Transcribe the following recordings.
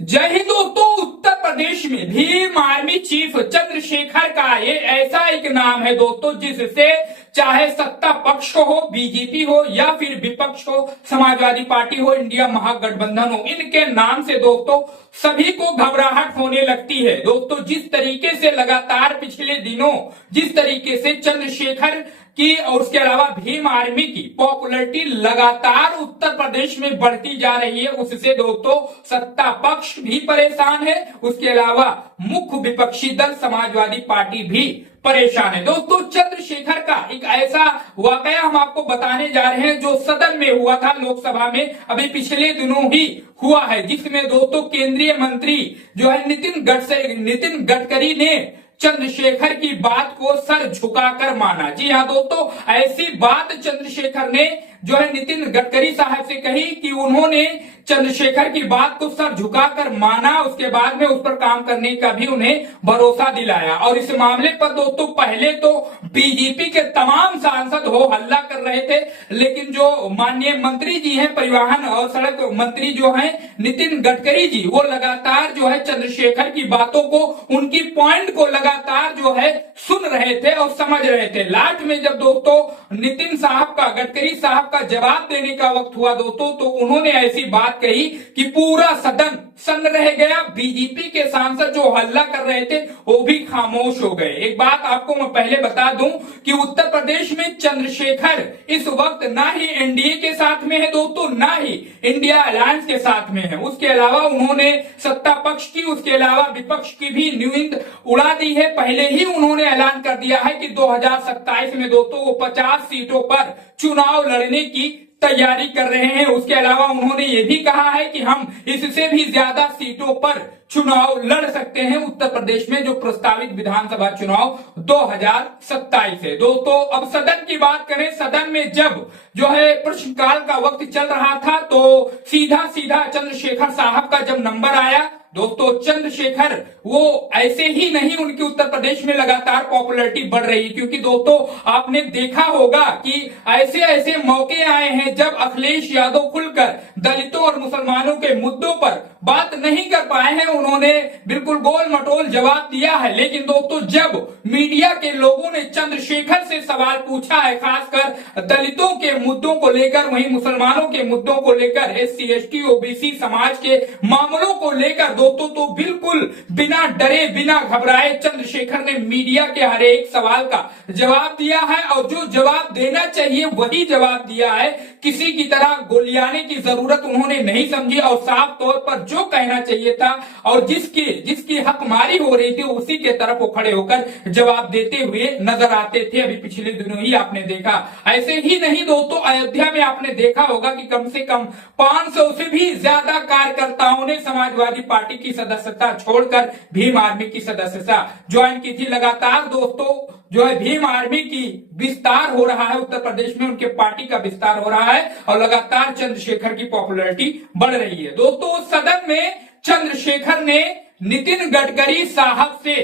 जय हिंद दोस्तों। उत्तर प्रदेश में भीम आर्मी चीफ चंद्रशेखर का ये ऐसा एक नाम है दोस्तों जिससे चाहे सत्ता पक्ष हो, बीजेपी हो या फिर विपक्ष हो, समाजवादी पार्टी हो, इंडिया महागठबंधन हो, इनके नाम से दोस्तों सभी को घबराहट होने लगती है। दोस्तों जिस तरीके से लगातार पिछले दिनों जिस तरीके से चंद्रशेखर की और उसके अलावा भीम आर्मी की पॉपुलैरिटी लगातार उत्तर प्रदेश में बढ़ती जा रही है, उससे दोस्तों सत्ता पक्ष भी परेशान है, उसके अलावा मुख्य विपक्षी दल समाजवादी पार्टी भी परेशान है। दोस्तों चंद्रशेखर का एक ऐसा वाकया हम आपको बताने जा रहे हैं जो सदन में हुआ था, लोकसभा में अभी पिछले दिनों ही हुआ है, जिसमें दोस्तों केंद्रीय मंत्री जो है नितिन गडकरी ने चंद्रशेखर की बात को सर झुकाकर माना। जी हाँ दोस्तों, ऐसी बात चंद्रशेखर ने जो है नितिन गडकरी साहब से कही कि उन्होंने चंद्रशेखर की बात को सर झुकाकर माना, उसके बाद में उस पर काम करने का भी उन्हें भरोसा दिलाया। और इस मामले पर दोस्तों पहले तो बीजेपी के तमाम सांसद हो हल्ला कर रहे थे, लेकिन जो माननीय मंत्री जी हैं, परिवहन और सड़क मंत्री जो हैं नितिन गडकरी जी, वो लगातार जो है चंद्रशेखर की बातों को, उनकी पॉइंट को लगातार जो है सुन रहे थे और समझ रहे थे। लास्ट में जब दोस्तों नितिन साहब का, गडकरी साहब का जवाब देने का वक्त हुआ दोस्तों, तो उन्होंने ऐसी बात कही कि पूरा सदन सन्न रह गया। बीजेपी के सांसद जो हल्ला कर रहे थे वो भी खामोश हो गए। एक बात आपको मैं पहले बता दूं कि उत्तर प्रदेश में चंद्रशेखर इस वक्त ना ही एनडीए के साथ में है दोस्तों, ना ही इंडिया अलायंस के साथ में है। उसके अलावा उन्होंने सत्ता पक्ष की, उसके अलावा विपक्ष की भी नींद उड़ा दी है। पहले ही उन्होंने ऐलान कर दिया है कि 2027 में दोस्तों वो 50 सीटों पर चुनाव लड़ने की तैयारी कर रहे हैं। उसके अलावा उन्होंने ये भी कहा है कि हम इससे भी ज्यादा सीटों पर चुनाव लड़ सकते हैं उत्तर प्रदेश में, जो प्रस्तावित विधानसभा चुनाव 2027 है। दोस्तों अब सदन की बात करें, सदन में जब जो है प्रश्नकाल का वक्त चल रहा था तो सीधा चंद्रशेखर साहब का जब नंबर आया दोस्तों, चंद्रशेखर वो ऐसे ही नहीं, उनकी उत्तर प्रदेश में लगातार पॉपुलैरिटी बढ़ रही है। क्योंकि दोस्तों आपने देखा होगा कि ऐसे ऐसे मौके आए हैं जब अखिलेश यादव खुलकर दलितों और मुसलमानों के मुद्दों पर बात नहीं कर पाए हैं, उन्होंने बिल्कुल गोल मटोल जवाब दिया है। लेकिन दोस्तों जब मीडिया के लोगों ने चंद्रशेखर से सवाल पूछा है, खासकर दलितों के मुद्दों को लेकर, वहीं मुसलमानों के मुद्दों को लेकर, SC ST OBC समाज के मामलों को लेकर दोस्तों, तो बिल्कुल बिना डरे बिना घबराए चंद्रशेखर ने मीडिया के हर एक सवाल का जवाब दिया है और जो जवाब देना चाहिए वही जवाब दिया है। किसी की तरह गोलियाने की जरूरत उन्होंने नहीं समझी और साफ तौर पर जो कहना चाहिए था और जिसकी हकमारी हो रही थी उसी के तरफ वो खड़े होकर जवाब देते हुए नजर आते थे। अभी पिछले दिनों ही आपने देखा। ऐसे ही नहीं दोस्तों, अयोध्या में आपने देखा होगा कि कम से कम 500 से भी ज्यादा कार्यकर्ताओं ने समाजवादी पार्टी की सदस्यता छोड़कर भीम आर्मी की सदस्यता ज्वाइन की थी। लगातार दोस्तों जो है भीम आर्मी की विस्तार हो रहा है उत्तर प्रदेश में, उनके पार्टी का विस्तार हो रहा है और लगातार चंद्रशेखर की पॉपुलैरिटी बढ़ रही है। दोस्तों सदन में चंद्रशेखर ने नितिन गडकरी साहब से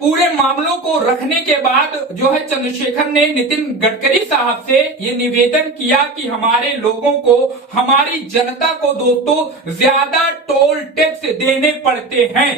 पूरे मामलों को रखने के बाद जो है चंद्रशेखर ने नितिन गडकरी साहब से ये निवेदन किया कि हमारे लोगों को, हमारी जनता को दोस्तों ज्यादा टोल टैक्स देने पड़ते हैं,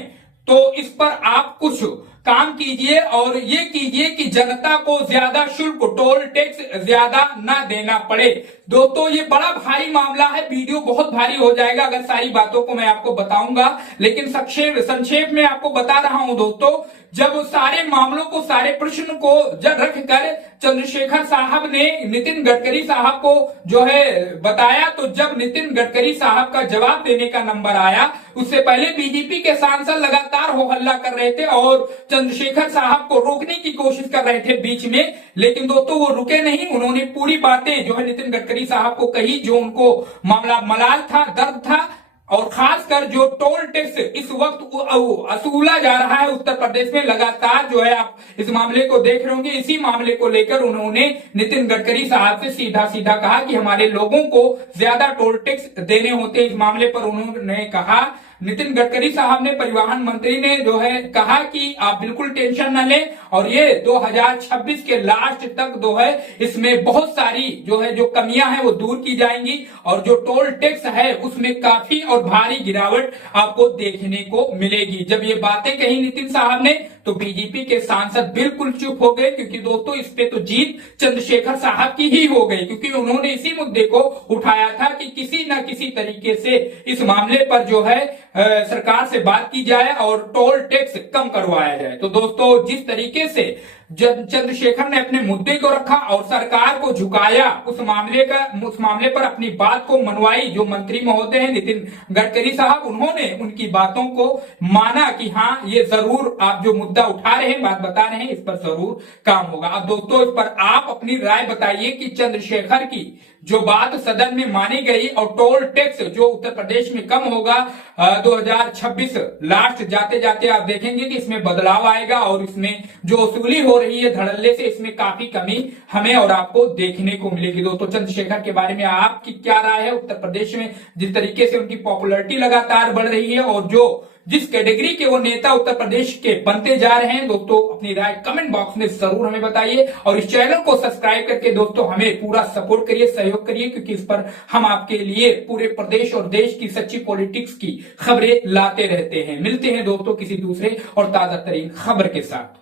तो इस पर आप कुछ काम कीजिए और ये कीजिए कि जनता को ज्यादा शुल्क, टोल टैक्स ज्यादा ना देना पड़े। दोस्तों ये बड़ा भारी मामला है, वीडियो बहुत भारी हो जाएगा अगर सारी बातों को मैं आपको बताऊंगा, लेकिन संक्षेप में आपको बता रहा हूं दोस्तों। जब सारे मामलों को, सारे प्रश्न को जब रखकर चंद्रशेखर साहब ने नितिन गडकरी साहब को जो है बताया, तो जब नितिन गडकरी साहब का जवाब देने का नंबर आया, उससे पहले बीजेपी के सांसद लगातार हो हल्ला कर रहे थे और चंद्रशेखर साहब को रोकने की कोशिश कर रहे थे बीच में, लेकिन दोस्तों वो रुके नहीं। उन्होंने पूरी बातें जो है नितिन गडकरी साहब को कही, जो उनको मामला मलाल था, दर्द था, और खासकर जो टोल टैक्स इस वक्त वसूला जा रहा है उत्तर प्रदेश में, लगातार जो है आप इस मामले को देख रहे होंगे। इसी मामले को लेकर उन्होंने नितिन गडकरी साहब से सीधा कहा कि हमारे लोगों को ज्यादा टोल टैक्स देने होते। इस मामले पर उन्होंने कहा नितिन गडकरी साहब ने, परिवहन मंत्री ने जो है कहा कि आप बिल्कुल टेंशन न लें और ये 2026 के लास्ट तक जो है इसमें बहुत सारी जो है जो कमियां हैं वो दूर की जाएंगी और जो टोल टैक्स है उसमें काफी और भारी गिरावट आपको देखने को मिलेगी। जब ये बातें कही नितिन साहब ने तो बीजेपी के सांसद बिल्कुल चुप हो गए, क्योंकि दोस्तों इस पे तो जीत चंद्रशेखर साहब की ही हो गई, क्योंकि उन्होंने इसी मुद्दे को उठाया था कि किसी न किसी तरीके से इस मामले पर जो है सरकार से बात की जाए और टोल टैक्स कम करवाया जाए। तो दोस्तों जिस तरीके से चंद्रशेखर ने अपने मुद्दे को रखा और सरकार को झुकाया, उस मामले पर अपनी बात को मनवाई, जो मंत्री महोदय हैं नितिन गडकरी साहब, उन्होंने उनकी बातों को माना कि हाँ ये जरूर आप जो मुद्दा उठा रहे हैं, बात बता रहे हैं, इस पर जरूर काम होगा। अब दोस्तों इस पर आप अपनी राय बताइए कि चंद्रशेखर की जो बात सदन में मानी गई और टोल टैक्स जो उत्तर प्रदेश में कम होगा 2026 लास्ट जाते जाते आप देखेंगे कि इसमें बदलाव आएगा और इसमें जो वसूली हो रही है धड़ल्ले से, इसमें काफी कमी हमें और आपको देखने को मिलेगी। दोस्तों चंद्रशेखर के बारे में आपकी क्या राय है? उत्तर प्रदेश में जिस तरीके से उनकी पॉपुलैरिटी लगातार बढ़ रही है और जो जिस कैटेगरी के वो नेता उत्तर प्रदेश के बनते जा रहे हैं, दोस्तों अपनी राय कमेंट बॉक्स में जरूर हमें बताइए और इस चैनल को सब्सक्राइब करके दोस्तों हमें पूरा सपोर्ट करिए, सहयोग करिए, क्योंकि इस पर हम आपके लिए पूरे प्रदेश और देश की सच्ची पॉलिटिक्स की खबरें लाते रहते हैं। मिलते हैं दोस्तों किसी दूसरे और ताजा तरीन खबर के साथ।